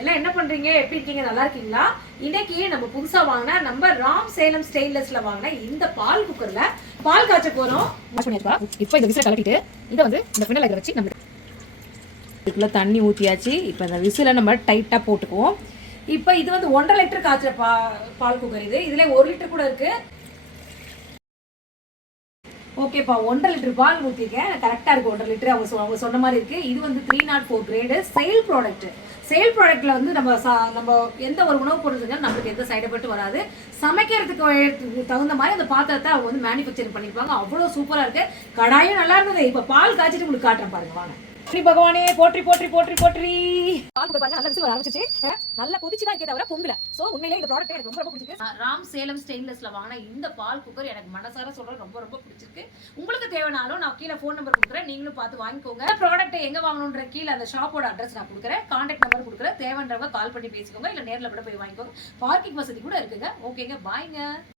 எல்லாம் என்ன பண்றீங்க, எப்படி இருக்கீங்க, நல்லா இருக்கீங்களா? இன்னைக்கு நம்ம புதுசா வாங்கின நம்ம ராம் சேலம் ஸ்டெயின்லெஸ்ல வாங்கின இந்த பால் குக்கர்ல பால் காய்ச்ச போறோம். இப்போ இந்த விசில கலட்டிட்டு இதை வந்து இந்த பின்னல் வச்சு நம்ம இதுக்குள்ள தண்ணி ஊற்றியாச்சு. இப்போ இந்த விசில நம்ம டைட்டாக போட்டுக்குவோம். இப்போ இது வந்து 1.5 லிட்டர் காய்ச்சற பால் குக்கர். இதுல 1 லிட்டர் கூட இருக்கு. ஓகேப்பா, 1.5 லிட்டர் பால் ஊற்றிருக்கேன். கரெக்டாக இருக்குது 1.5 லிட்டர். அவங்க சொன்ன மாதிரி இருக்குது. இது வந்து 304 கிரேடு சேல் ப்ராடக்ட். சேல் ப்ராடக்ட்ல வந்து நம்ம எந்த ஒரு உணவு பொருள் செஞ்சாலும் நம்மளுக்கு எந்த சைடு எஃபெக்ட் வராது. சமைக்கிறதுக்கு தகுந்த மாதிரி அந்த பாத்திரத்தை அவங்க வந்து மேனுஃபேக்சரிங் பண்ணியிருப்பாங்க. அவ்வளோ சூப்பராக இருக்குது. கடாயும் நல்லா இருந்தது. இப்போ பால் காய்ச்சிட்டு உங்களுக்கு காட்டுறேன் பாருங்க, வாங்க. ஸ்ரீ பகவானே போற்றி போற்றி போற்றி போற்றி. பால் குக்கர் பாருங்க, நல்ல விசில் ஆரம்பிச்சிச்சு. நல்லா கொதிச்சு தான் தவிர பொங்கல. சோ உண்மையிலேயே இந்த ப்ராடக்ட் எனக்கு ரொம்ப பிடிச்சிருக்கு. ராம் சேலம் ஸ்டெயின்லெஸ்ல வாங்கின இந்த பால் குக்கர் எனக்கு மனசார சொல்றேன் ரொம்ப பிடிச்சிருக்கு. உங்களுக்கு தேவைனாலும் நான் கீழே ஃபோன் நம்பர் கொடுக்குறேன், நீங்களும் பார்த்து வாங்கிக்கோங்க. இந்த ப்ராடக்ட்டை எங்க வாங்கணுன்ற கீழே அந்த ஷாப்போட அட்ரஸ் நான் கொடுக்குறேன், கான்டாக்ட் நம்பர் கொடுக்குறேன். தேவைன்றவங்க கால் பண்ணி பேசிக்கோங்க, இல்ல நேரில் கூட போய் வாங்கிக்கோங்க. பார்க்கிங் வசதி கூட இருக்குங்க. ஓகேங்க, பாய்ங்க.